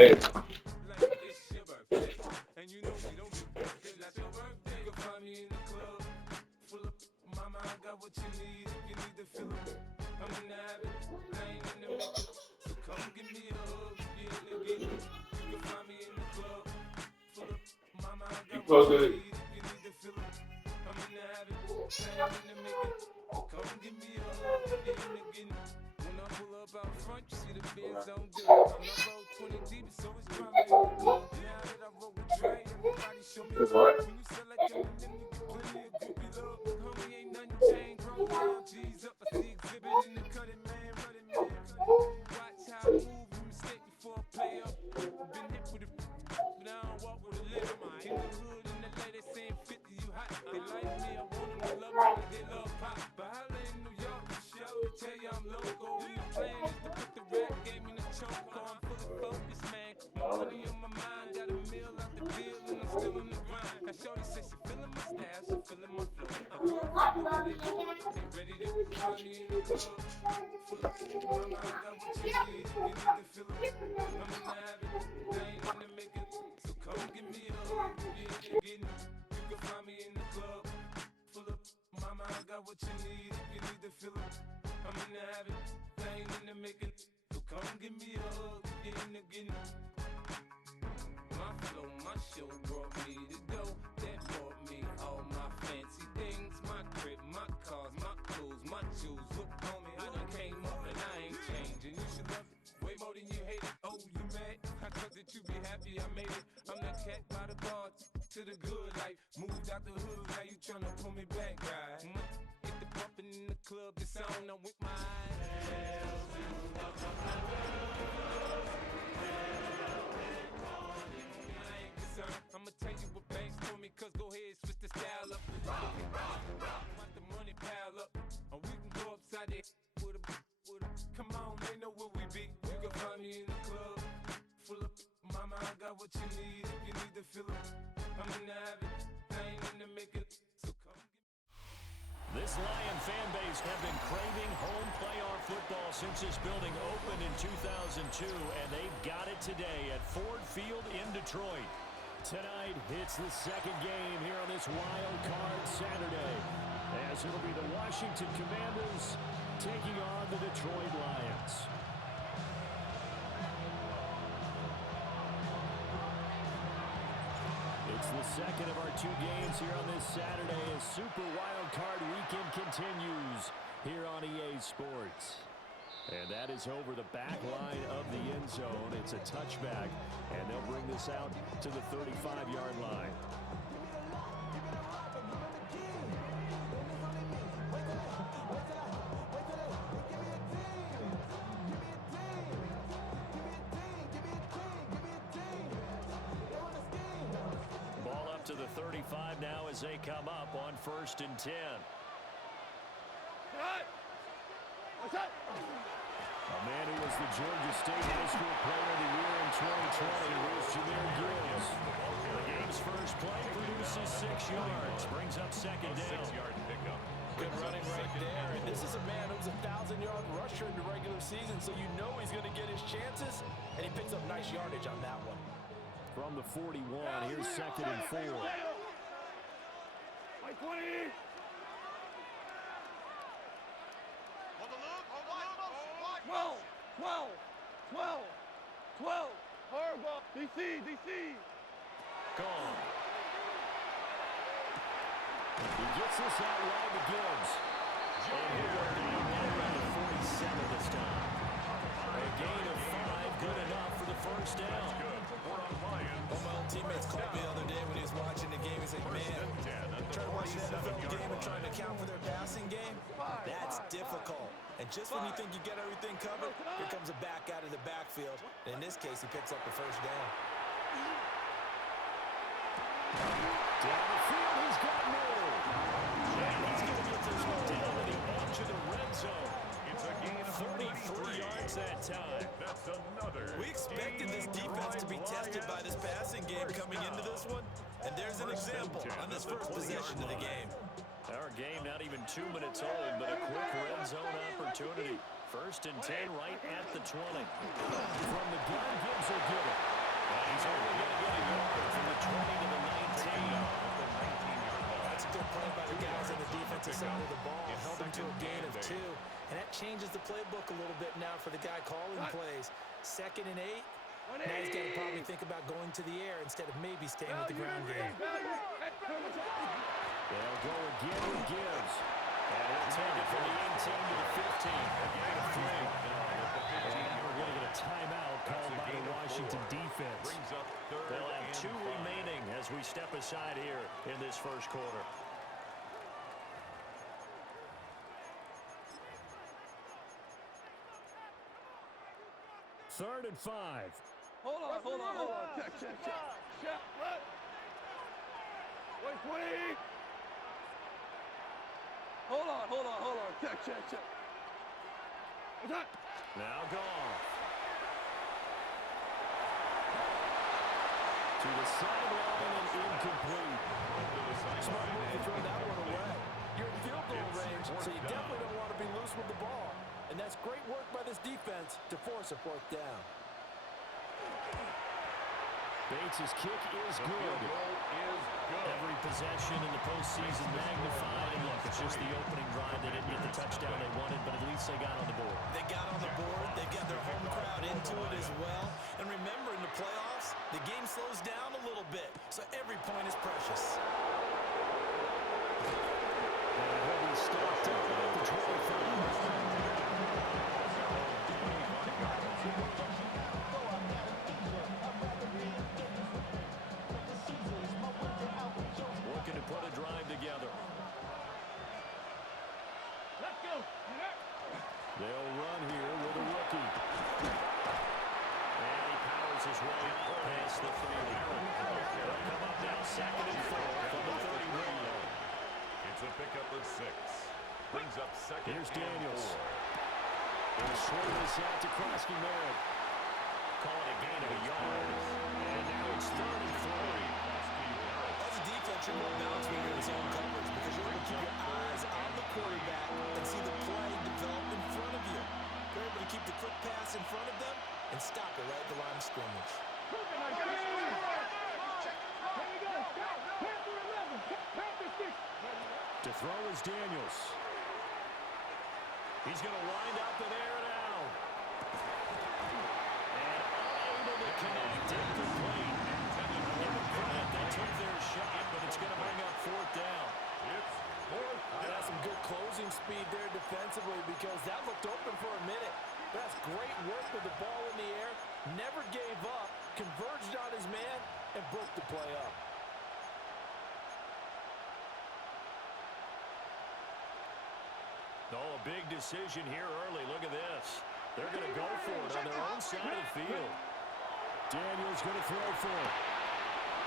Hey. like it's your birthday. And you know we don't get birthday like your birthday. You can find me in the club, full of mama, I got what you need. If you need to fill it, I'm in the habit, I ain't in the makeup. So come give me a hug, yeah, nigga. You can find me in the club, full of mama, I You got what you posted. need. If you need to fill it, I'm in the habit, I ain't in the makeup. So come give me a hug, yeah, nigga. When I pull up out front, you see the Benz on do. I'm not roll 20 deep, so it's drama in the club. Now that I roll with Dre, everybody show me That's love. what? When you sell like Eminem, you get plenty of groupie love. Homie, ain't nothing changed. Roll down, G's up. I see exhibit in the cutting, man. Running, man. Watch how I move. You mistake before I play up. Been hit with a but I don't walk with a limp. In the hood, in the lady saying 50, you hot. They like me, I want them to love me like they love pop. But holla in New York, show to tell you I'm loco. The plan is to put the rap game in the choke. I'm fully focused, man. Money on my mind, got a meal out the deal, and I'm still on the grind. Now shorty says she feeling my style, she feeling my flow. A girlfriend ready to find me in the club. Full of mama, I got what you need. You need to feel it. I'm in the habit, I ain't in the making. So come give me a hug, yeah, again. You can find me in the club. Full of mama, I got what you need. You need to feel it. I'm in the habit, I ain't in the making. So come give me a hug, yeah, again. My flow, my show brought me to go. That brought me all my fancy things. My crib, my cars, my clothes, my shoes. Look, homie, I done came up and I ain't changing. You should love it way more than you hate it. Oh, you mad? I thought that you be happy I made it. I'm that cat by the bar to the good life. Moved out the hood, now you tryna pull me back, right? Hit the bumpin' in the club, the sound I'm with my eyes. I'ma tell you what banks for me, cause go ahead, switch the style up. Watch the money pile up, or we can go upside there with a. Come on, they know where we be. You can find me in the club, full of mama, I got what you need. If you need to feel it, I'm in the habit, I ain't in the making. So come. This Lion fan base have been craving home playoff football since this building opened in 2002, and they've got it today at Ford Field in Detroit. Tonight, it's the second game here on this Wild Card Saturday, as it'll be the Washington Commanders taking on the Detroit Lions. It's the second of our two games here on this Saturday as Super Wild Card Weekend continues here on EA Sports. And that is over the back line of the end zone. It's a touchback, and they'll bring this out to the 35-yard line. Ball up to the 35 now as they come up on 1st and 10. A man who was the Georgia State High School Player of the Year in 2020 was Jahmyr Gibbs. The game's first play produces 6 yards, brings up second down. 6-yard pickup. Good running right there. And this is a man who's a 1,000-yard rusher in the regular season, so you know he's going to get his chances, and he picks up nice yardage on that one. From the 41, here's 2nd and 4. 12. Hardball. DC. Gone. He gets this out wide to Gibbs. And he'll go down there around the 47 this time. A gain of 5, good enough for the first down. We're on Lions. One of my old teammates called me the other day when he was watching the game. He's like, man, trying to watch an NFL game and trying to account for their passing game, that's difficult. And just when you think you get everything covered, here comes a back out of the backfield. And in this case, he picks up the first down. Down the field, he's got more. And he's going to get this one down to the edge of the red zone. It's a gain of 33 yards that time. That's another. We expected this defense to be tested by this passing game coming into this one. And there's an example on this first possession of the game. Our game not even 2 minutes old, but a quick red zone opportunity. First and 10 right at the 20. From the gun, Gibbs will get it. And he's only going to get a yard from the 20 to the 19. That's a good play by the guys on the defensive side of the ball. Held them to a gain of 2. And that changes the playbook a little bit now for the guy calling plays. 2nd and 8. Now he's got to probably think about going to the air instead of maybe staying with the ground game. They'll go again with Gibbs. And he'll take it from the 18 to the 15. A gain of 3. And we're going to get a timeout called by the Washington defense. They'll have 2 remaining as we step aside here in this first quarter. Third and 5. Hold on. Check. What? Wait. Hold on. Check. What's that? Now gone. To the sideline and incomplete. Smart move to throw that one away. You're in field goal range, so you definitely don't want to be loose with the ball. And that's great work by this defense to force a 4th down. Bates' kick is good. Every possession in the postseason magnified. And look, it's just the opening drive. They didn't get the touchdown they wanted, but at least they got on the board. They got on the board. They got their home crowd into it as well. And remember, in the playoffs, the game slows down a little bit, so every point is precious. And he'll be stopped up at the 25. Looking to put a drive together. Let's go. They'll run here with a rookie. And he powers his way past the 30. They'll come up now, 2nd and 4 from the 31. It's a pickup of 6. Brings up 2nd. Here's Daniels. They'll swing this out to Krosky Merritt. Call it a gain of a yard. And now it's 3rd and 3. As a defense, you're more balanced when you're in zone coverage because you're able to keep your eyes on the quarterback and see the play develop in front of you. You're able to keep the quick pass in front of them and stop it right at the line of scrimmage. To throw is Daniels. He's going to wind up and air it out. And unable to connect. Incomplete. Give them credit. They took their shot, but it's going to bring up 4th down. It's 4th down. That's some good closing speed there defensively because that looked open for a minute. That's great work with the ball in the air. Never gave up. Converged on his man and broke the play up. Oh, a big decision here early. Look at this. They're going to go for it on their own side of the field. Daniels going to throw for it.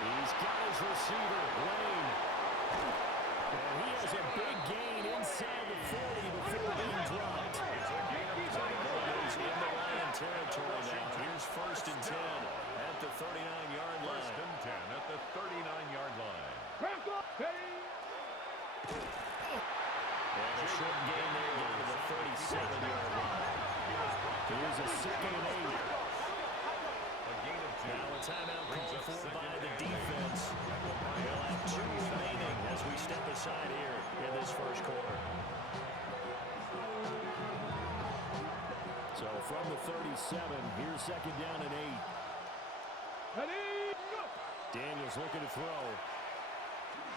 He's got his receiver, Lane. And he has a big gain inside the 40 before being dropped. He's in the Lion territory now. Here's 1st and 10 at the 39-yard line. 1st and 10 at the 39-yard line. And a short gain there down to the 37-yard line. Here's a 2nd and 8. A gain of 2. Now a timeout called for by the defense. We'll have 2 remaining as we step aside here in this first quarter. So from the 37, here's 2nd down and 8. Daniels looking to throw.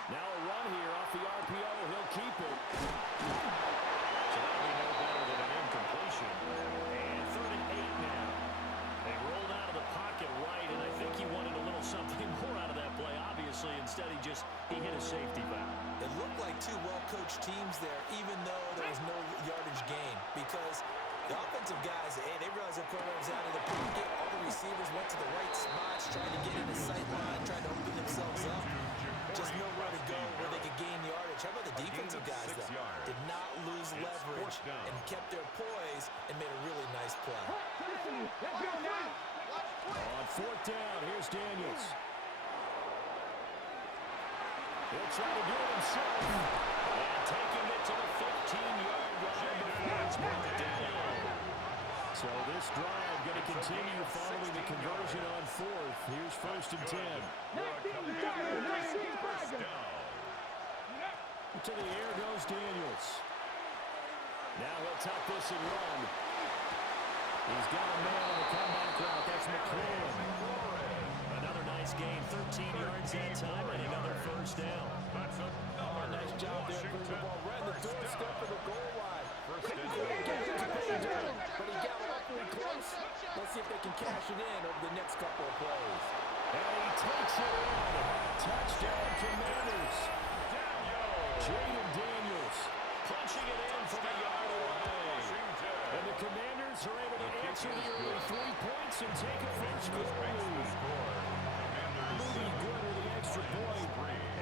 Now a run here off the RPO. He'll keep it. So that'll be no better than an incompletion. And 3rd and 8 now. They rolled out of the pocket right, and I think he wanted a little something more out of that play. Obviously, instead he hit a safety valve. It looked like 2 well-coached teams there, even though there was no yardage gain. Because the offensive guys, they realized their quarterback was out of the pocket. All the receivers went to the right spots, trying to get in the sight line, trying to open themselves up. Just nowhere to go where they could gain yardage. How about the defensive guys, though? Did not lose leverage and kept their poise and made a really nice play. On 4th down, here's Daniels. He'll try to do it himself. And taking it to the 15-yard line before it's brought down. So this drive going to continue following the conversion on fourth. Here's 1st and 10. To the air goes Daniels. Now he'll tuck this and run. He's got a man on the comeback route. That's McLaurin. Another nice gain, 13 yards that time, and another 1st down. Nice job there, putting the ball right in the doorstep of the goal line. Couldn't get it to pay down, but he got awfully close. Let's see if they can cash it in over the next couple of plays. And he takes it in. Touchdown, Commanders. Jaden Daniels punching it in from a yard away. And the Commanders are able to answer the early 3 points and take a first goal lead. Moody good with the extra point.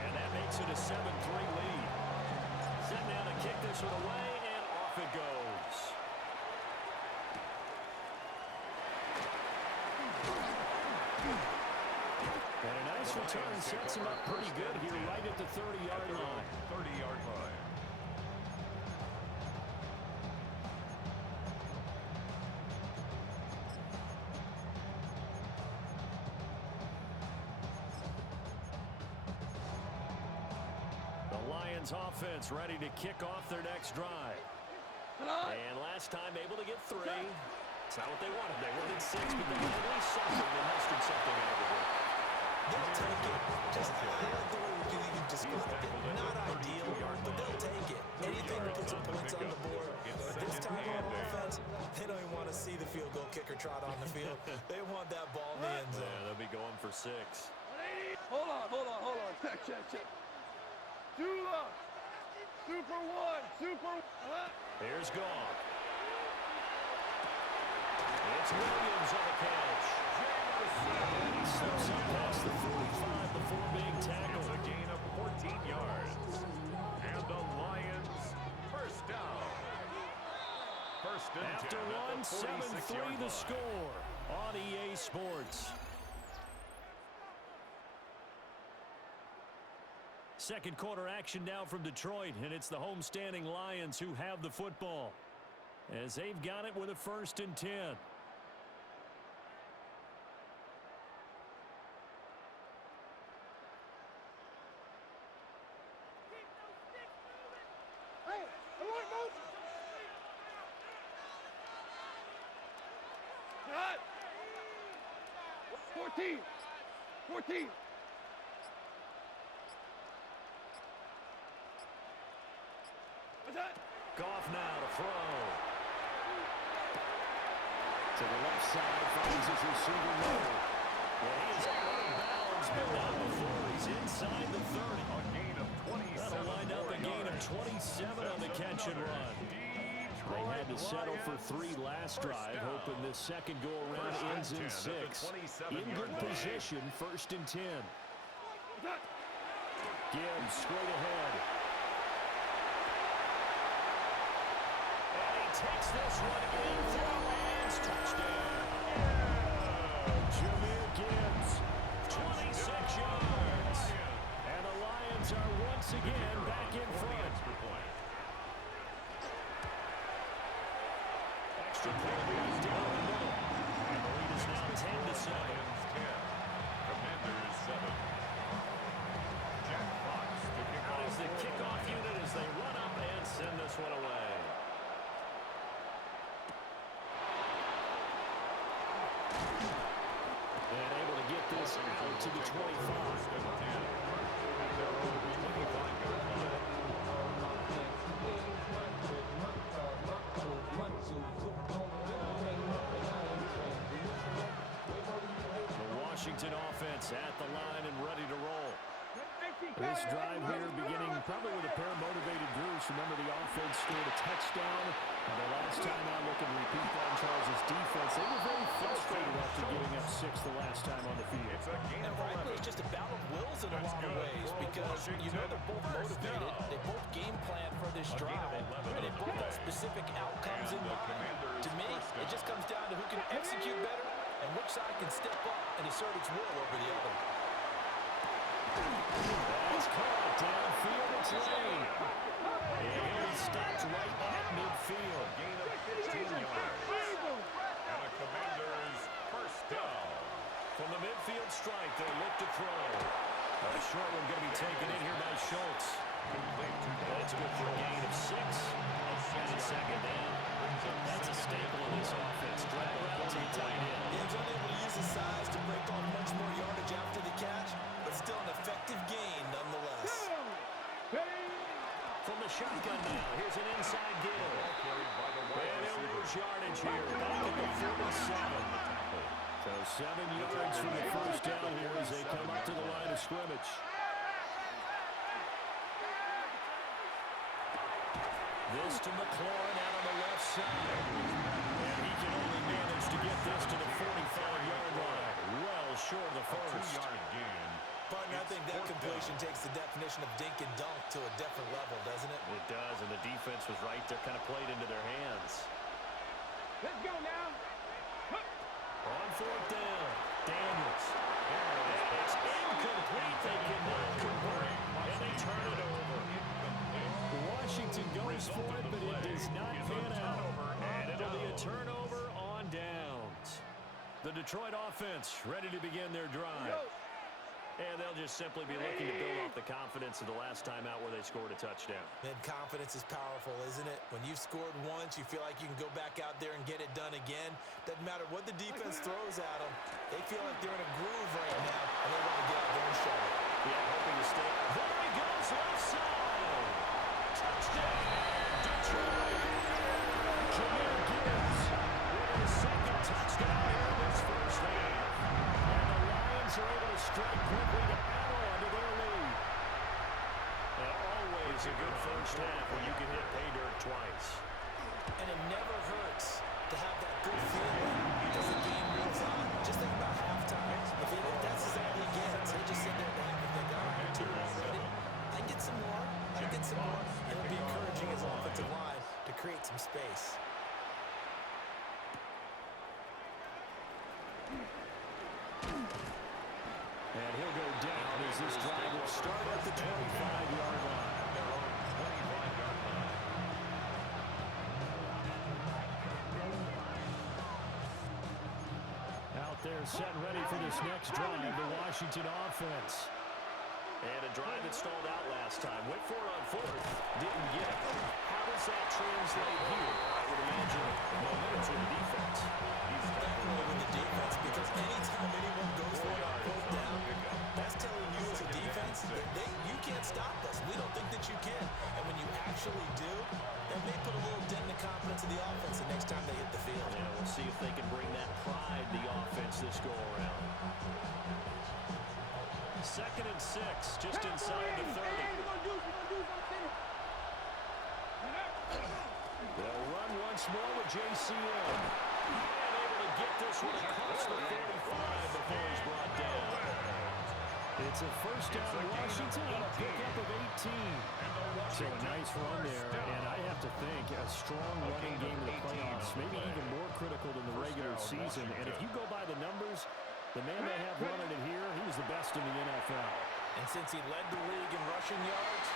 And that makes it a 7-3 lead. Set now to kick this one away, and off it goes. And a nice return sets him up pretty good here right at the 30-yard line. 30-yard line. The Lions offense ready to kick off their next drive. And last time able to get 3. It's not what they wanted. They wanted 6, but they got at least something. They mustered something out of it. They'll take it. Just I like the way we can even describe it. Not ideal, but they'll take it. Anything to put some points on the board. But this time on offense, they don't even want to see the field goal kicker trot on the field. They want that ball in the end zone. Yeah, they'll be going for 6. Hold on. Check. Dula. Super 1. Super. Here's Goff. It's Williams on the catch. He slips up past the 45 before being tackled. It's a gain of 14 yards. And the Lions first down. First and 10 After one, 7-3 the score on EA Sports. Second quarter action now from Detroit, and it's the homestanding Lions who have the football as they've got it with a 1st and 10. Cut. 14. Goff now to throw. To the left side, finds his receiver Miller. Well, he is out of bounds, but not before he's inside the 30. A gain of 27. That'll wind up a gain of 27 on the catch and run. They had to settle for 3 last drive, hoping this second go-around ends in 6. In good position, 1st and 10. Gibbs straight ahead. And he takes this one in for a Lions touchdown. Jahmyr Gibbs, 26 yards. And the Lions are once again back in front. Extra point goes down the middle. And the lead is now 10-7. Commanders 7. Jack Fox to kick Out off is the kickoff unit as they run up and send this one away. And able to get this out to the 25. The Washington offense at the line and ready to roll. This drive here beginning probably with a pair of motivated Bruce. Remember, the offense scored a touchdown. And the last time I look and repeat that in Charles' defense, they were very frustrated after giving up 6 the last time on the field. And frankly, it's just a battle of wills in a lot of ways because you know they're both motivated. They both game plan for this drive, and they both have specific outcomes in mind. To me, it just comes down to who can execute better and which side can step up and assert its will over the other. That's caught downfield. It's Lane. one going to be taken in here by Schultz. That's good for a gain of 6. And it's second down. That's a staple of this offense. Drag route to the tight end. He's unable to use his size to break off much more yardage after the catch, but still an effective gain nonetheless. From the shotgun now, here's an inside give. And he'll lose yardage here. Back at the 47. So 7 yards from the first down here as they come up to the line of scrimmage. This to McLaurin out on the left side. And he can only manage to get this to the 45-yard line. Well short of the first. 2-yard gain. Partner, I think that completion takes the definition of dink and dunk to a different level, doesn't it? It does, and the defense was right there, kind of played into their hands. Let's go now. On fourth down, Daniels. And it's incomplete. They cannot convert, and they turn it over. Washington goes for it, but it does not pan out. And it'll be a turnover on downs. The Detroit offense ready to begin their drive. And they'll just simply be looking to build off the confidence of the last time out where they scored a touchdown. And confidence is powerful, isn't it? When you've scored once, you feel like you can go back out there and get it done again. Doesn't matter what the defense throws at them. They feel like they're in a groove right now, and they want to get out there and show it. Yeah, hoping to stay. There he goes, left side. Touchdown, Detroit. Jameer Gibbs with his second touchdown here in this first half. And the Lions are able to strike quickly to add on to their lead. And always a good first half when you can hit pay dirt twice. And it never hurts to have that good feeling as the game moves on. Just think about halftime. If that's as all he gets, they just sit there and have to think, all right, 2 already. I get some more. I get some more. And it'll be encouraging as offensive line to create some space. And he'll go down as this drive will start at the 25-yard line. Out there set and ready for this next drive, the Washington offense. And a drive that stalled out last time. Went for it on fourth. Didn't get it. How does that translate here? I would imagine momentum for the defense. He's definitely with the defense because anytime anyone goes for it on fourth down, that's telling you as a defense that you can't stop us. We don't think that you can. And when you actually do, that may put a little dent in the confidence of the offense the next time they hit the field. Yeah, we'll see if they can bring that pride to the offense this go-around. 2nd and 6, just inside the 30. They'll run once more with JCM. And able to get this one across the 35 before he's brought down. It's a first down Washington and a pickup of 18. So a nice run there, and I have to think a strong running game in the playoffs, maybe even more critical than the regular season. And if you go by the numbers, the man they have running it here, he was the best in the NFL. And since he led the league in rushing yards,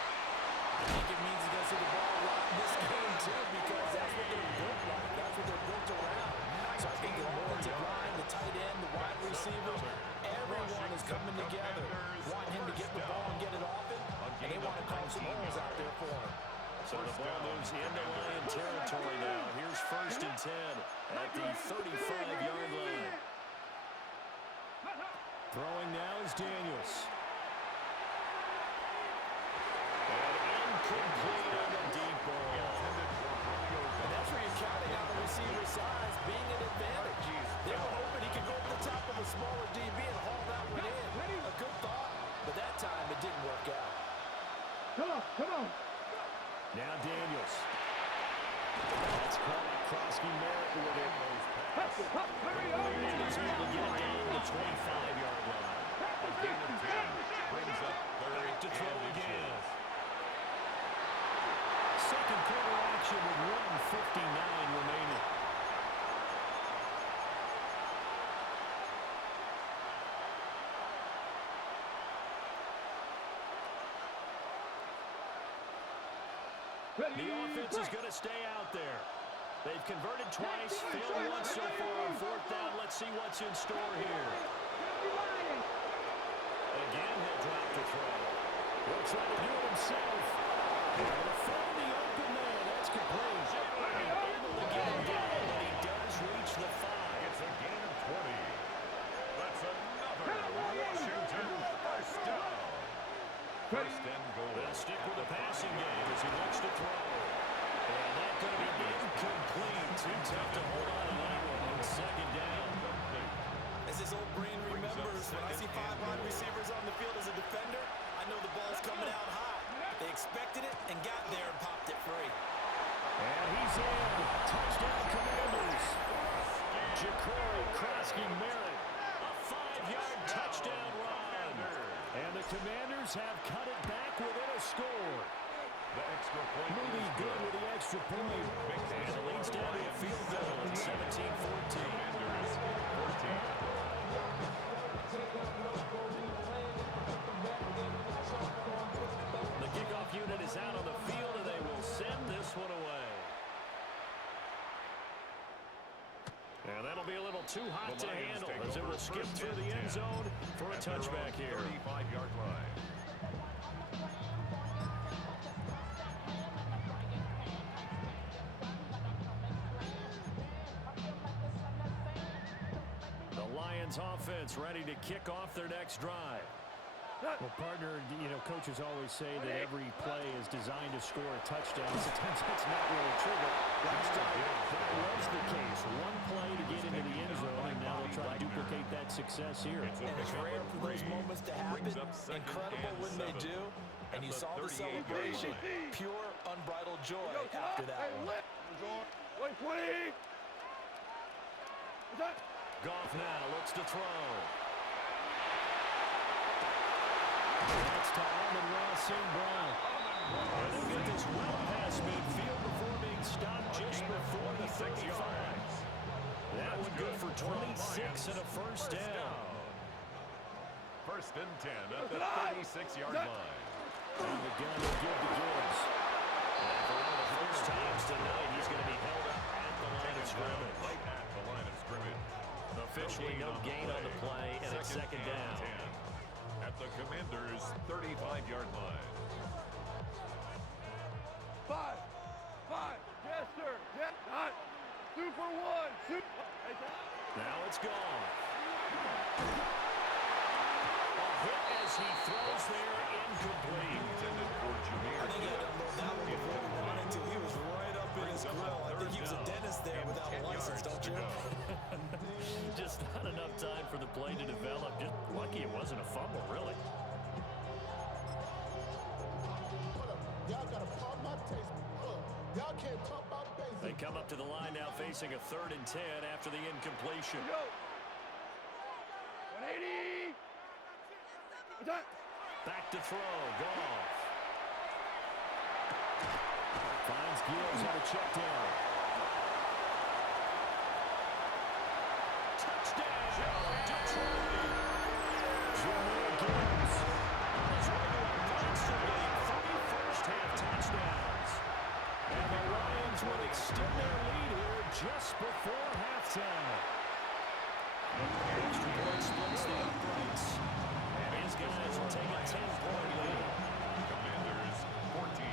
I think it means he's going to see the ball a lot in this game, too, because that's what they're built like. That's what they're built around. So I think the offensive line, the tight end, the wide receivers, everyone is coming together, wanting him to get the ball and get it off it, and they want to call some holes out there for him. So the ball moves into Lion territory now. Here's 1st and 10 at the 35-yard line. Throwing now is Daniels. And incomplete on the deep ball. And that's where you're counting on the receiver's size being an advantage. They were hoping he could go over the top of a smaller DB and haul that one in. A good thought, but that time it didn't work out. Come on. Now Daniels. That's caught. Krosky Merritt with it. And he's able to get it down to the 25-yard line. A gain of 10 brings up 3rd To throw and again. 2. Second quarter action with 1:59 remaining. The offense is going to stay out there. They've converted twice, failed once so far on 4th down. Let's see what's in store here. Again, he'll drop to throw. trying to do it himself. And to find the open man, that's complete. Able to get him down, but he does reach the 5. It's a gain of 20. That's another Washington first down. First and goal. They'll stick with the passing game as he looks to throw. And that could be incomplete. Too tough to hold on to that one on second down. As his old brain remembers, when I see 5 wide receivers on the field as a defender, I know the ball's coming out high. They expected it and got there and popped it free. And he's in. Touchdown, Commanders. Ja'Cory Krosky-Merritt. A 5-yard touchdown run. And the Commanders have cut it back within a score. The extra point. Moody good with the extra point. And it leads down to a field goal at 17-14. Commanders 14. The kickoff unit is out on the field, and they will send this one away. And that'll be a little too hot to handle as it will skip through the end zone for a touchback here. 35-yard line. The Lions offense ready to kick off their next drive. Well, partner, you know, coaches always say that every play is designed to score a touchdown. Sometimes that's not really true, but last time that was the case. One play to get into the end zone, and now they'll try to duplicate that success here. And it's rare for those moments to happen. Incredible when they do. And you saw the celebration. Pure, unbridled joy after that one. Goff now looks to throw. That's to Amon-Ra St. Brown. And they'll get this well past midfield before being stopped just before the 35. That one good for 26 and a first down. First and 10 at the 36-yard line. And the gun will give to Gibbs. And for one of the first times tonight, he's going to be held up at the line of scrimmage. Right at the line of scrimmage. Officially no gain on the play, and it's second down. At the Commanders' 35-yard line. 5. Yes, sir. Yes, not. Super 1. Now it's gone. A hit as he throws there, incomplete. Intended for Jameer. I think he had to unload that one before he wanted to. He was right up in his grill. I think he was a dentist there without a license, don't you? Just not enough time for the play to develop. Just lucky it wasn't a fumble, really. Y'all gotta pop my taste. Y'all can't talk about basic. They come up to the line now facing a 3rd and 10 after the incompletion. 180. Back to throw, Goff. Finds Gibbs on a check down. Touchdown, Detroit. Jameer Gibbs on his way to a monster game, 3 first-half touchdowns. And the Lions would extend their lead here just before halftime. Extra point splits the uprights. And his guys will take a 10-point lead. Commanders 14.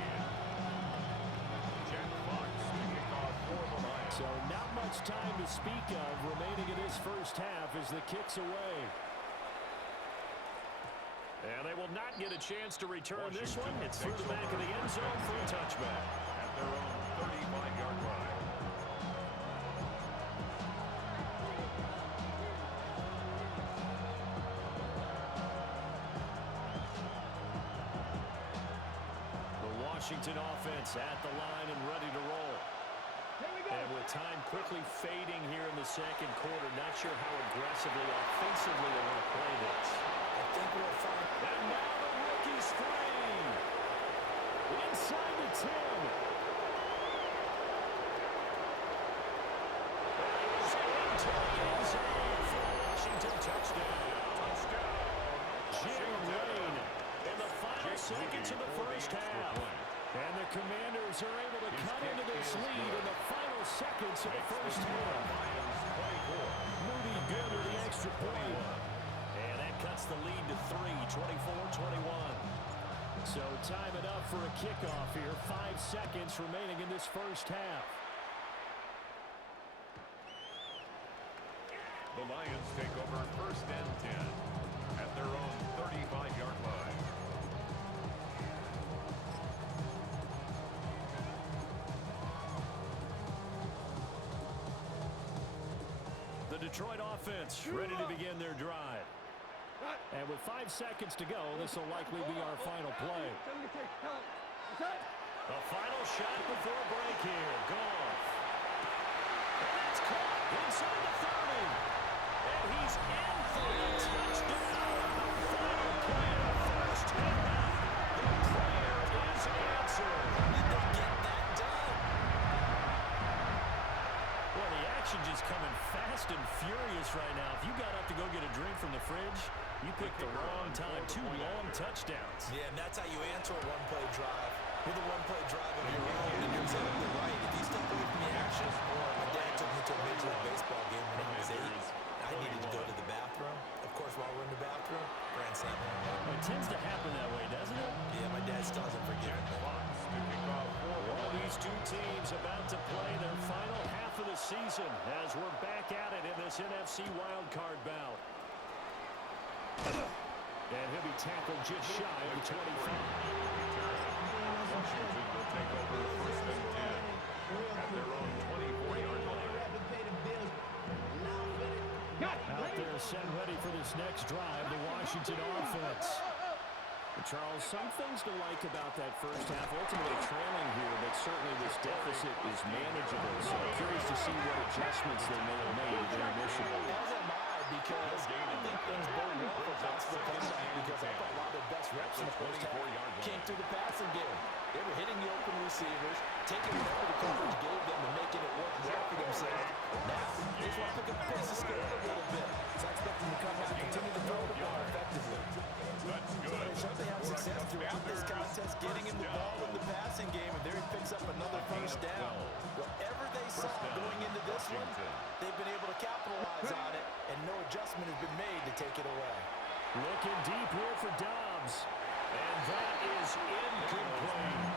Jack Fox to kick off for the Lions. So not much time to speak of remaining in this first half as the kick's away. And they will not get a chance to return this one. It's through the back of the end zone for a touchback. At their own 35-yard line. Washington offense at the line and ready to roll. And with time quickly fading here in the second quarter, not sure how aggressively, offensively they want to play this. I think we'll find. And now the rookie screen. Inside the 10. Into the end zone for a Washington touchdown. Jim Lane in the final seconds of the first half. And the Commanders are able to cut into this lead in the final seconds of the first half. Moody good with the extra point. And that cuts the lead to 3, 24-21. So time it up for a kickoff here. 5 seconds remaining in this first half. The Lions take over 1st and 10 at their own 35-yard line. The Detroit offense ready to begin their drive. And with 5 seconds to go, this will likely be our final play. The final shot before break here. Goff. And that's caught inside the 30. And he's in for the touchdown. The final play of the first half. The prayer is answered. How did they get that done? Well, the action just coming fast and furious right now. If you got up to go get a drink from the fridge, you picked the wrong time. 2 long touchdowns. Yeah, and that's how you answer a one-play drive. With a one-play drive of your own, and you're exactly right. If you step away from the action, my dad took me to a Major League Baseball game when I was 8. I needed to go to the bathroom. Of course, while we're in the bathroom, grand slam home run. It tends to happen that way, doesn't it? Yeah, my dad still hasn't forgiven me. One of these two teams about to play their final half of the season as we're back at it in this NFC wildcard bout. And he'll be tackled just shy of the 25. Washington will take over 1st and 10 at their own 24-yard line. Out there set ready for this next drive, the Washington offense. Charles, some things to like about that first half. Ultimately trailing here, but certainly this deficit is manageable. So I'm curious to see what adjustments they may have made in their initial. As am I, because I think things bode well for possible comeback, because I thought a lot of their best reps in the first half came through the passing game. They were hitting the open receivers, taking whatever the coverage gave them and making it work well for themselves. Now, they just want to pick up the pace of score a little bit. So I expect them to come out and continue to throw the ball effectively. They showed they had success throughout this contest, getting him the ball in the passing game, and there he picks up another first down. Whatever they saw going into this one, they've been able to capitalize on it, and no adjustment has been made to take it away. Looking deep here for Dobbs. And that is incomplete.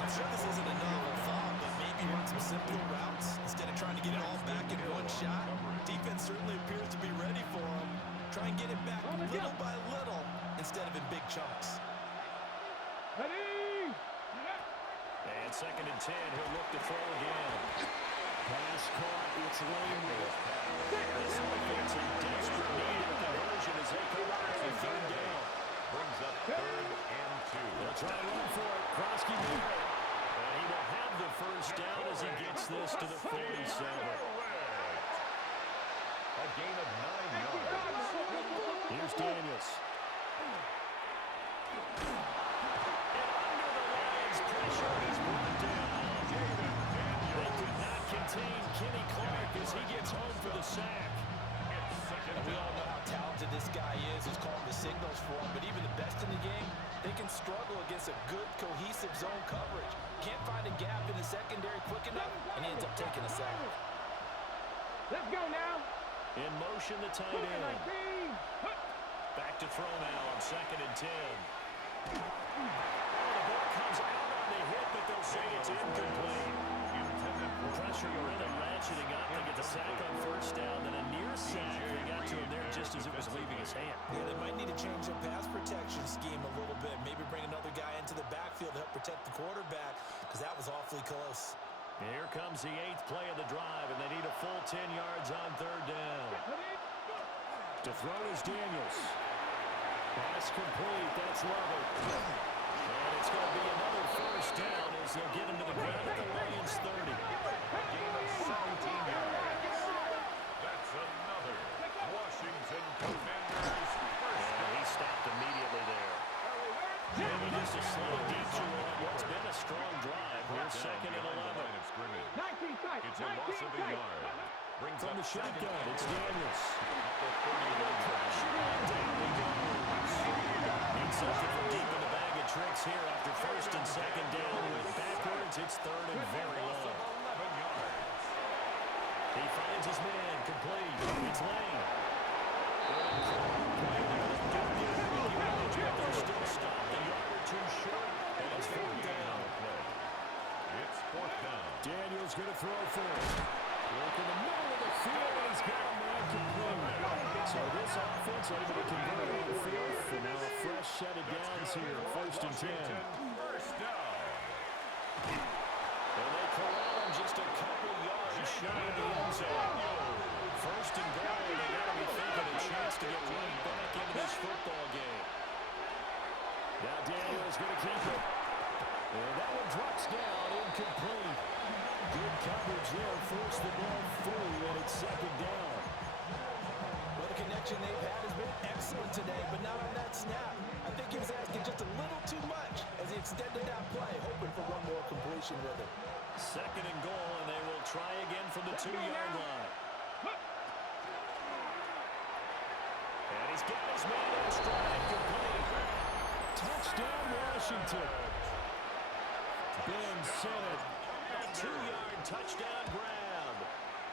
I'm sure this isn't a novel thought, but maybe run some simpler routes instead of trying to get it all back in one shot. Defense certainly appears to be ready for him. Try and get it back little by little instead of in big chunks. Ready? And 2nd and 10, he'll look to throw again. Pass caught, it's Langley. This offense in desperate need of conversion as they come out for 3rd down. Brings up 3rd and 2. They'll try to run for it. Krosky made it. And he will have the first down as he gets this to the 47. A gain of 9 yards. Here's Daniels. And under the Lions' pressure, he's brought down. They could not contain Kenny Clark as he gets home for the sack. And we all know how talented this guy is, who's calling the signals for him, but even the best in the game, they can struggle against a good, cohesive zone coverage. Can't find a gap in the secondary quick enough, and he ends up taking a sack. Let's go now. In motion, the tight end. Back to throw now on 2nd and 10. Oh, the ball comes out on the hit, but they'll say it's incomplete. Pressure rhythm ratcheting up. They get the sack on 1st down, then a near sack. They got to him there just as it was leaving his hand. Yeah, they might need to change their pass protection scheme a little bit. Maybe bring another guy into the backfield to help protect the quarterback, because that was awfully close. Here comes the 8th play of the drive, and they need a full 10 yards on 3rd down. To throw is Daniels. Pass complete. That's Lovett. And it's going to be another first down as they'll get him to the ground at the Lions 30. Gain of 17 yards. That's another Washington Commanders first And he stopped immediately there. Maybe just a slight detour on what's been a strong drive. Here's 2nd and 11. It's a loss of a yard. Brings From up the 2nd shotgun, and it's 10. Daniels. The 30-yard line. Down he goes. Needs something from deep in the bag of tricks here after 1st and 2nd down with backwards. It's 3rd and very Loss long. of 11 yards. He finds his man, complete. It's Lane. They're still stopped a yard or Daniel's going to throw for it. Work in the middle of the field, and he's got a man complete. So this offense able to convert on the field, and now a fresh set of downs here, 1st and 10. First down. And they corral him just a couple yards shy of the end zone. 1st and goal, they got to be thinking a chance to get right back into this football game. Now Daniel's going to keep it. And that one drops down, incomplete. Good coverage there, forced the ball through, and it's 2nd down. Well, the connection they've had has been excellent today, but not on that snap. I think he was asking just a little too much as he extended that play, hoping for one more completion with it. 2nd and goal, and they will try again from the 2-yard line. And he's got his man on stride, complete. Touchdown, Washington. Ben sent it. A 2-yard touchdown grab.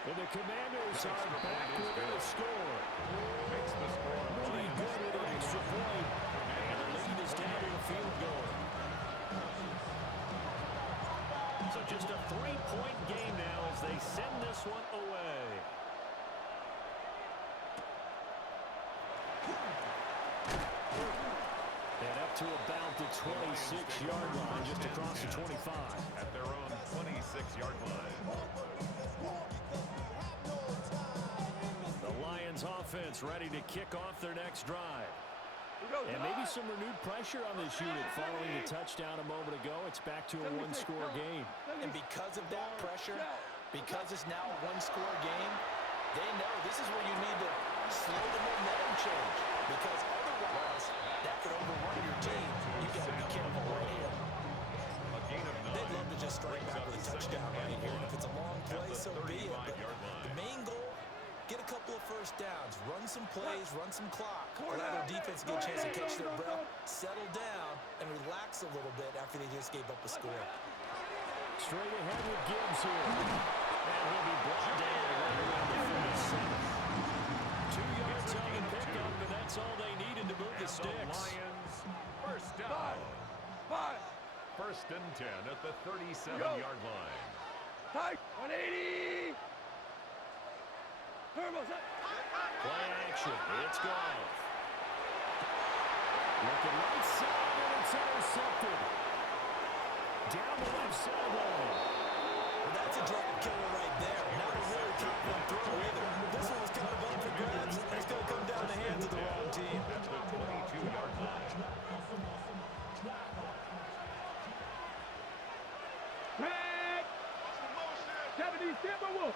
And the Commanders are back with a score. Makes the score Pretty good with an extra point. And the lead is down to a field goal. So just a 3-point game now as they send this one away. And up to about the 26-yard line, just across the 25. at their own 26-yard line. The Lions offense ready to kick off their next drive. And maybe some renewed pressure on this unit following the touchdown a moment ago. It's back to a 1-score game. And because of that pressure, because it's now a 1-score game, they know this is where you need to slow the momentum change. Because otherwise, that could overrun your team. You got to be careful right here. A gain of 9. They'd love to just strike back with a touchdown right here. And if it's a long play, so be it. But the main goal, get a couple of first downs, run some plays, run some clock, allow their defense to get a chance to catch their breath, settle down, and relax a little bit after they just gave up a score. Straight ahead with Gibbs here. And he'll be brought down right around the 47. 2 yards on the pickup, and that's all they needed to move the sticks. Lions, first down. 1st and 10 at the 37-yard line. Tight. 180. Turbo set. Play action. It's gone. Looking right side, and it's intercepted. Down the left sideline. Well, that's a drive killer right there. Not a really confident throw either. This one was kind of up for grabs, and it's going to come down the hands of the wrong team. At the 22-yard line. Red. 70 Timberwolves.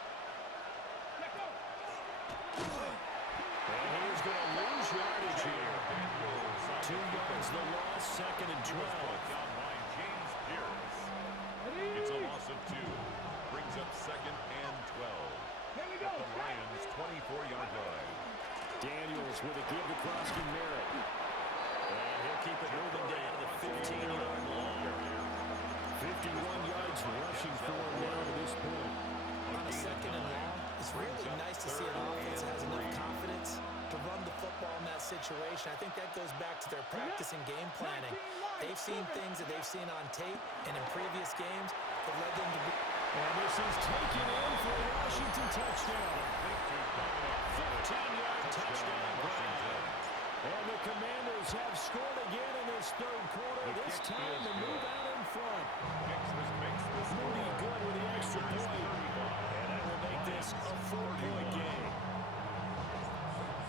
Let's go. And he's going to lose yardage here. 2 yards the loss, 2nd and 12. Down by James Pierce. It's a loss of 2. Brings up 2nd and 12. Here we go. The Lions' 24-yard line. Daniels with a give to Crosby Merritt. And he'll keep it moving down to the 15-yard line. 51 yards rushing for him now to this point. On a 2nd and long, it's really nice to see an offense that has enough confidence to run the football in that situation. I think that goes back to their practice and game planning. They've seen things that they've seen on tape and in previous games that led them to be. And this is taken in for a Washington touchdown. 15-yard touchdown grab. And the Commanders have scored again in this 3rd quarter. This time to move out in front. Moody good with the extra point. And that will make this a 4-point game.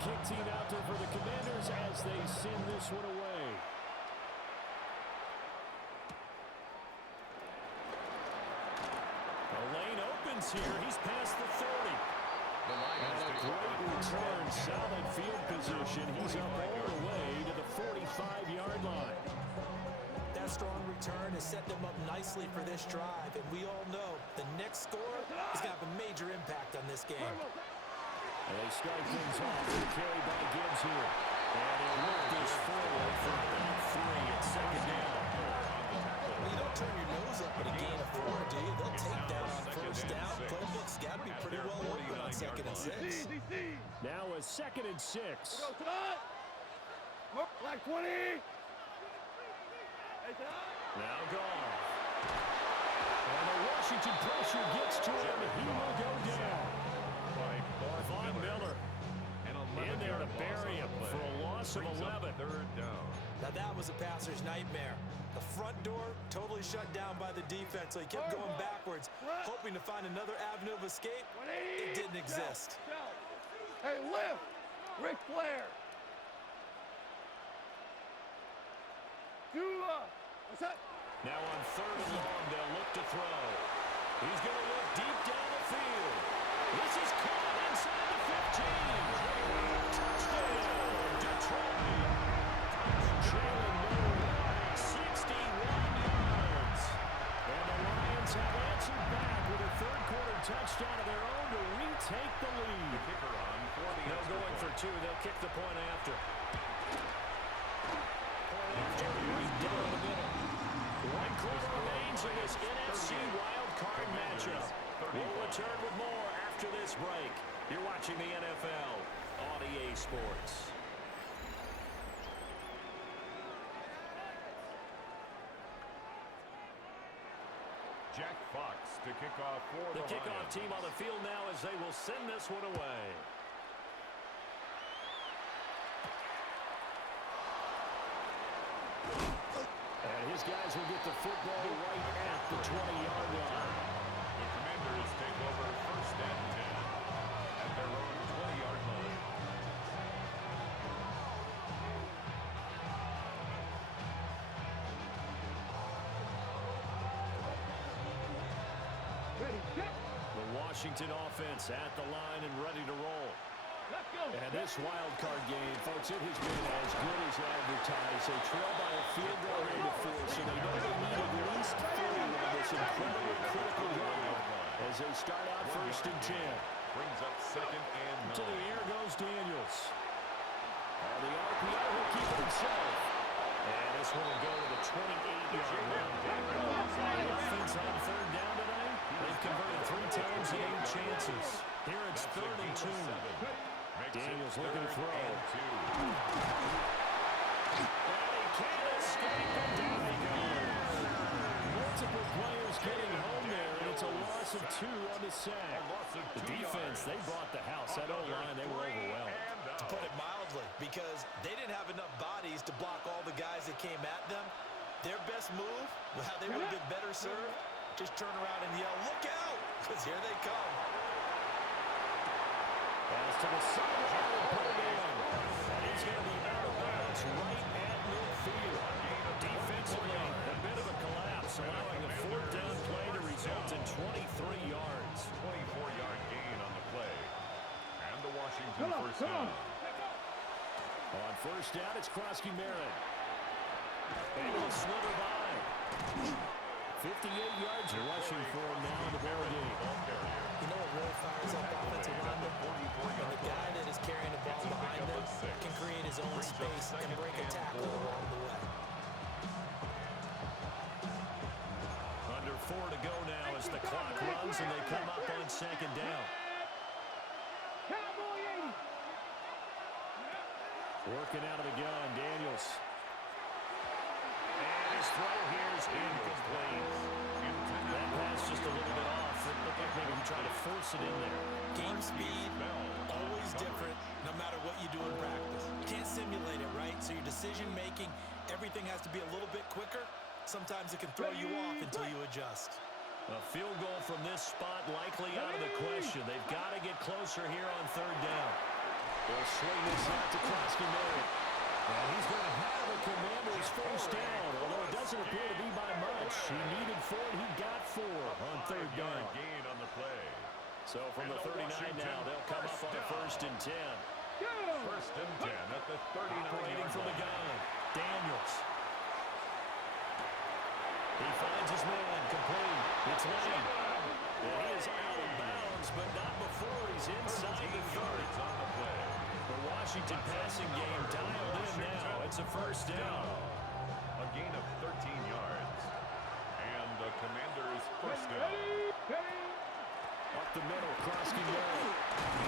Kick team out there for the Commanders as they send this one away. The lane opens here. He's past the 30. And a great return, solid field position. He's up all the way to the 45-yard line. That strong return has set them up nicely for this drive, and we all know the next score is going to have a major impact on this game. And they start things off with a carry by Gibbs here. And he'll work this forward for about 3 at 2nd down. Well, you don't turn your nose up at a gain of 4, do you? They'll take down on 1st down. Playbook's got to be pretty well open on 2nd and 6. Now a 2nd and 6. Go to that. Black 20. Now gone. And a rush Washington pressure gets to him. He will go down. Von Miller in there to bury him for a loss of 11. Third down. Now that was a passer's nightmare. The front door totally shut down by the defense, so he kept going backwards, hoping to find another avenue of escape. It didn't exist. Hey, lift! Ric Flair! What's that? Now on 3rd and long, they'll look to throw. He's going to look deep down the field. This is caught inside the 15. Touchdown, Detroit. Jalen Moore, 61 yards. And the Lions have answered back with a third-quarter touchdown of their own to retake the lead. The kicker on for the They'll go in for 2. They'll kick the point after. Right down the middle. 1 quarter remains in this NFC WildCard matchup. We'll return with more after this break. You're watching the NFL on EA Sports. Jack Fox to kick off for The the kickoff Lions. team on the field now as they will send this one away. And his guys will get the football right at the 20-yard line. The Commanders take over 1st and 10 at their own 20-yard line. The Washington offense at the line and ready to roll. And this wild card game, folks, it has been as good as advertised. They trail by a field goal into 4, so they know they need at least 3 on this incredibly critical drive as they start out 1st and 10. Brings up 2nd and 9. To the air goes Daniels. The RPO will keep it himself. And this one will go to the 28-yard line. The offense on 3rd down tonight. They've converted 3 times and 8 chances. Here it's 3rd and 2. Daniels looking to throw. And he can't escape, and down he goes. Multiple players getting home there, and it's a loss of 2 on the sack. The defense, they brought the house. That O-line, they were overwhelmed. To put it mildly, because they didn't have enough bodies to block all the guys that came at them. Their best move, well, they would have been better served. Just turn around and yell, "Look out!" Because here they come. Pass to the sideline and put it in. And he's going to be out of bounds right at midfield. Defensively, a bit of a collapse, allowing a 4th down play to result in 23 yards. 24-yard gain on the play. And the Washington 1st down. On 1st down, it's Krosky Merritt. And he'll slither by. 58 yards rushing for him now in the ball game. You know what really fires up offensive linemen? When the guy that is carrying the ball behind them can create his own space and break a tackle along the way. Under 4 to go now as the clock runs and they come up on 2nd down. Working out of the gun, Daniels. And his throw here is incomplete. That pass just a little bit off. It looked like maybe he tried to force it in there. Game speed, always different, no matter what you do in practice. You can't simulate it, right? So your decision-making, everything has to be a little bit quicker. Sometimes it can throw you off until you adjust. A field goal from this spot likely out of the question. They've got to get closer here on 3rd down. They'll swing this out to Krosky Merritt. And he's going to have a Commanders 1st down, although it doesn't appear to be by much. He needed 4, and he got 4 on 3rd down. Gain on the play. So from the 39 now, they'll come up on a 1st and 10. 1st and 10 at the 39. Operating from the gun, Daniels. He finds his man, complete. It's Lane. And he is out of bounds, but not before he's inside the 30. On the play. The Washington passing game dialed in now. It's a 1st down. A gain of 13 yards. And the Commanders 1st down. Up the middle, Krosky Merritt.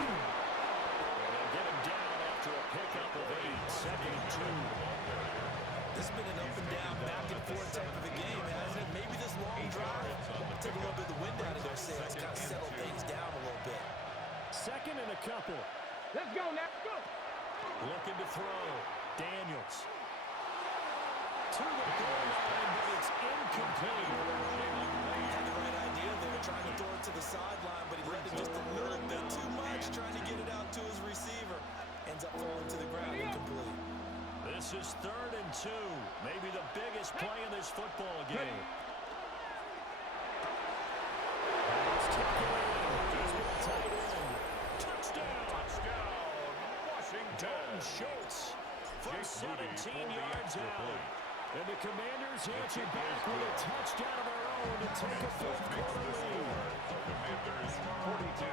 And they'll get him down after a pickup of 8. 2nd and 2. This has been an up and down, back and forth type of a game, hasn't it? Maybe this long drive took a little bit of the wind Looking to throw. Daniels. To the goal line, but it's incomplete. Had the right idea there, trying to throw it to the sideline, but he let it just a little bit too much, trying to get it out to his receiver. Ends up falling to the ground incomplete. This is 3rd and 2. Maybe the biggest play in this football game. It's taken in. He's been tight end. Touchdown. Washington. Schultz from 17 yards out. And the Commanders answer back with a touchdown of their own to take a 4th quarter lead. Commanders 42.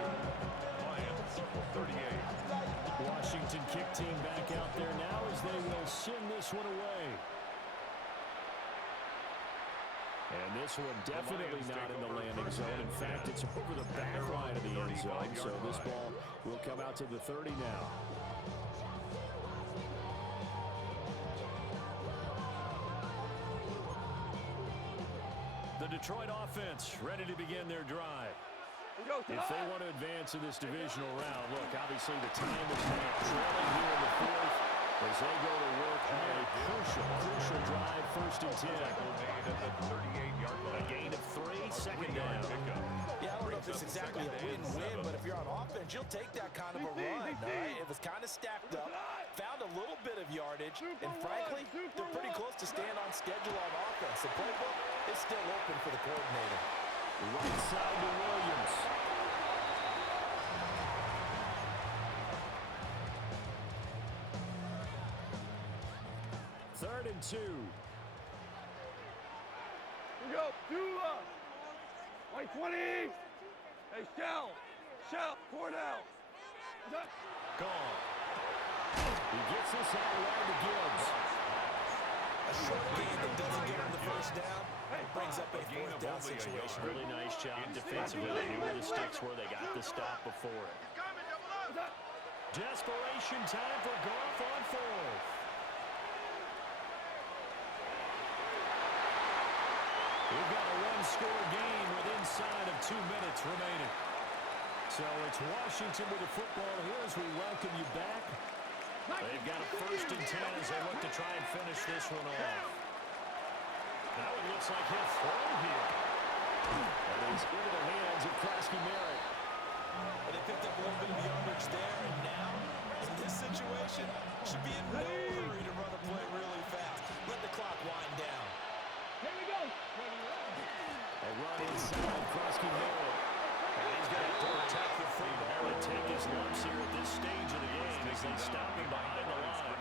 Lions 38. Washington kick team back out there now as they will send this one away. And this one definitely not in the landing zone. In fact, it's over the back line of the end zone. So this ball will come out to the 30 now. The Detroit offense ready to begin their drive. If they want to advance in this divisional round, look, obviously the time is now trailing here in the 4th as they go to work on a crucial drive, 1st and 10. A gain of 3, 2nd down. Yeah, I don't know if it's exactly a win-win, but if you're on offense, you'll take that kind of a run, all right? It was kind of stacked up, found a little bit of yardage, and frankly, they're pretty close to staying on schedule on offense. The playbook is still open for the coordinator. Right side to Williams. Third and 2. We go. White 20. Hey, Shell. Cordell. Gone. He gets this out wide to Gibbs. A short gain that doesn't get him the 1st down brings up a 4th down situation. Really nice job defensively. They knew where the sticks were. They got the stop before it. Desperation time for Goff on 4th. We've got a 1-score game with inside of 2 minutes remaining. So it's Washington with the football here as we welcome you back. They've got a 1st and 10 as they look to try and finish this one off. Now it looks like he'll throw here. And he's into the hands of Krosky Merritt. But they picked up a little bit of yardage there, and now, in this situation, should be in no hurry to run a play really fast. Let the clock wind down. Here we go. A run inside Krosky Merritt. And he's going to have to protect the football and take his lumps here at this stage of the game as they stop him behind the line.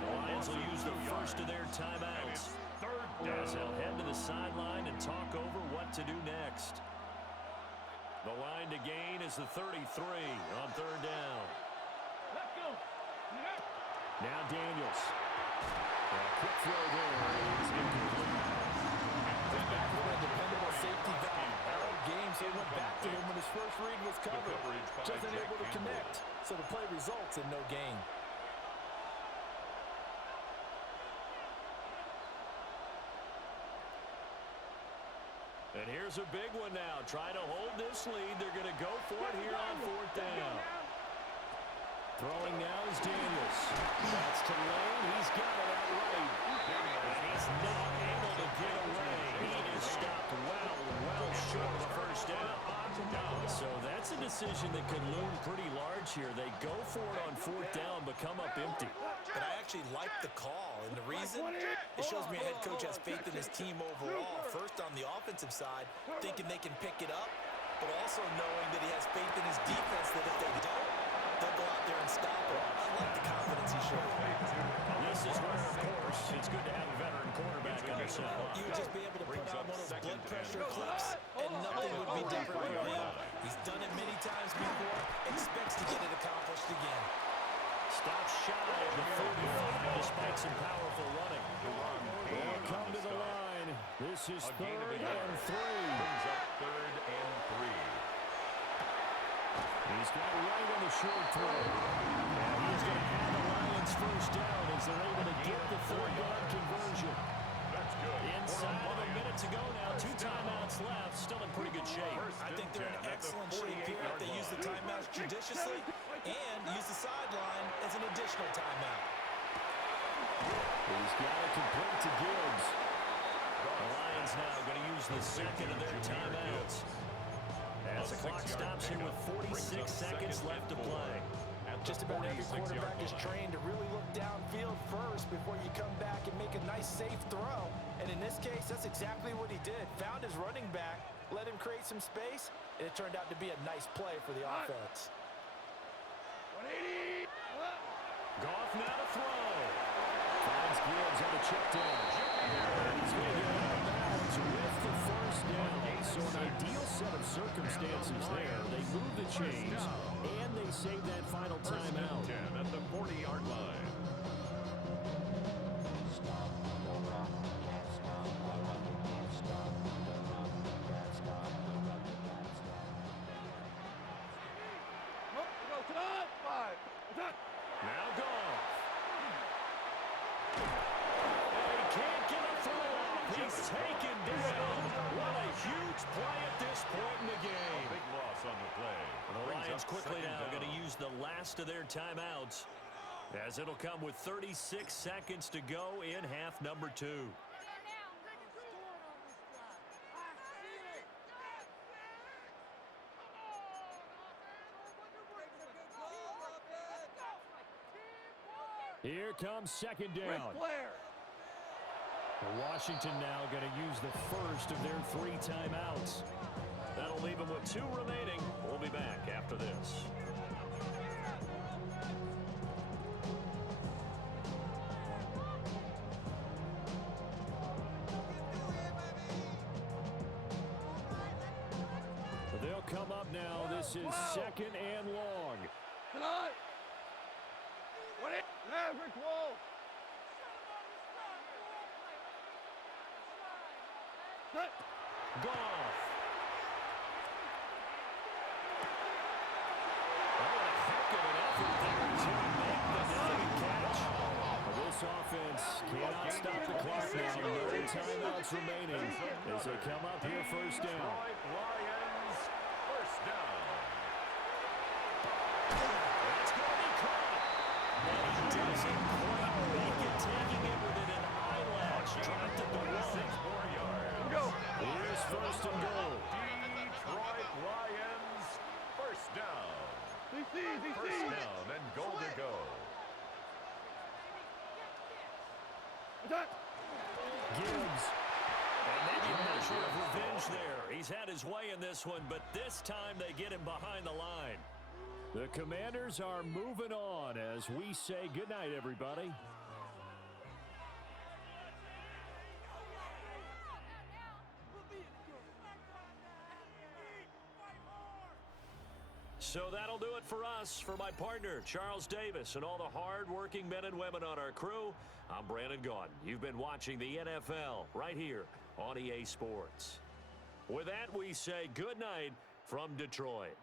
The Lions will use the first of their timeouts. As they'll head to the sideline and talk over what to do next. The line to gain is the 33 on 3rd down. Let's go. Now Daniels. A quick throw there is incomplete. They're back with a dependable safety valve. All games, they went back to him when his first read was covered. Just unable to connect. So the play results in no gain. And here's a big one now. Trying to hold this lead. They're going to go for it here on 4th down. Throwing now is Daniels. That's to Lane. He's got it outright. And he's not able to get away. He is stopped well short of the 1st down. So that's a decision that could loom pretty large here. They go for it on 4th down, but come up empty. But I actually like the call, and the reason, it shows me a head coach has faith in his team overall. First on the offensive side, thinking they can pick it up, but also knowing that he has faith in his defense that if they don't, they'll go out there and stop him. I like the confidence he showed. This is where, of course, it's good to have a veteran quarterback on your side. You would just be able to put on one of those blood pressure clips, and nothing would be different for him. He's done it many times before, expects to get it accomplished again. Stops shy of the 45 despite some powerful running. They'll come to the line. This is 3rd and 3. Brings up 3rd and 3. He's got right on the short throw. And he's going to have the Lions 1st down as they're able to get the 3rd-yard conversion. That's good. Inside of a minute to go now. 2 timeouts left. Still in pretty good shape. I think they're in excellent shape here if they use the timeouts judiciously and use the side He's got it complete to Gibbs. The Lions now going to use the second of their timeouts. As the clock stops here with 46 seconds left to play. Just about every quarterback is trained to really look downfield first before you come back and make a nice, safe throw. And in this case, that's exactly what he did. Found his running back, let him create some space, and it turned out to be a nice play for the offense. 180. Goff now to throw. Finds Gibbs on a check down. He's going to get out of bounds with the first down. So an ideal set of circumstances there. They move the chains, and they save that final timeout. 10 at the 40-yard line. Now Goff. And he can't get a throw off. He's taken down. What a huge play at this point in the game. Big loss on the play. The Brings Lions up quickly second now down. going to use the last of their timeouts, as it'll come with 36 seconds to go in half number 2. Here comes second down. Washington now going to use the first of their 3 timeouts. That'll leave them with 2 remaining. We'll be back after this. They'll come up now. This is second and long. Tonight. Maverick wall. Goff. This offense cannot stop the clock now. No timeouts remaining as they come up here first down. Lions, first down. That's going to be caught. And he doesn't quite make it, taking it within an eyelash. Dropped at the 1. 4 yards. Go. Here's first and goal. Detroit Lions, first down. First down and goal to go. Gibbs. And maybe a measure of revenge there. He's had his way in this one, but this time they get him behind the line. The Commanders are moving on as we say goodnight, everybody. So that'll do it for us. For my partner, Charles Davis, and all the hard-working men and women on our crew, I'm Brandon Gaudin. You've been watching the NFL right here on EA Sports. With that, we say good night from Detroit.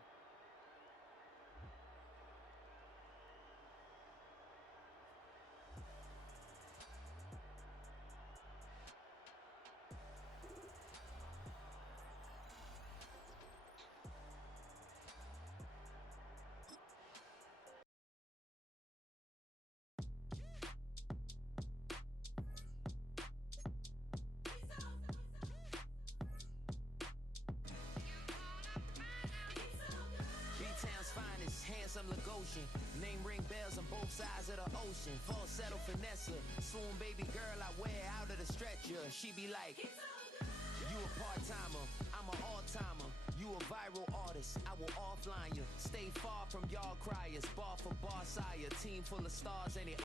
B-Town's finest, handsome Lagosian. Name ring bells on both sides of the ocean. Falsetto Vanessa, swoon baby girl I wear out of the stretcher. She be like, you a part-timer, I'm an all-timer. You a viral artist, I will offline you. Stay far from y'all criers, bar for bar sire. Team full of stars and it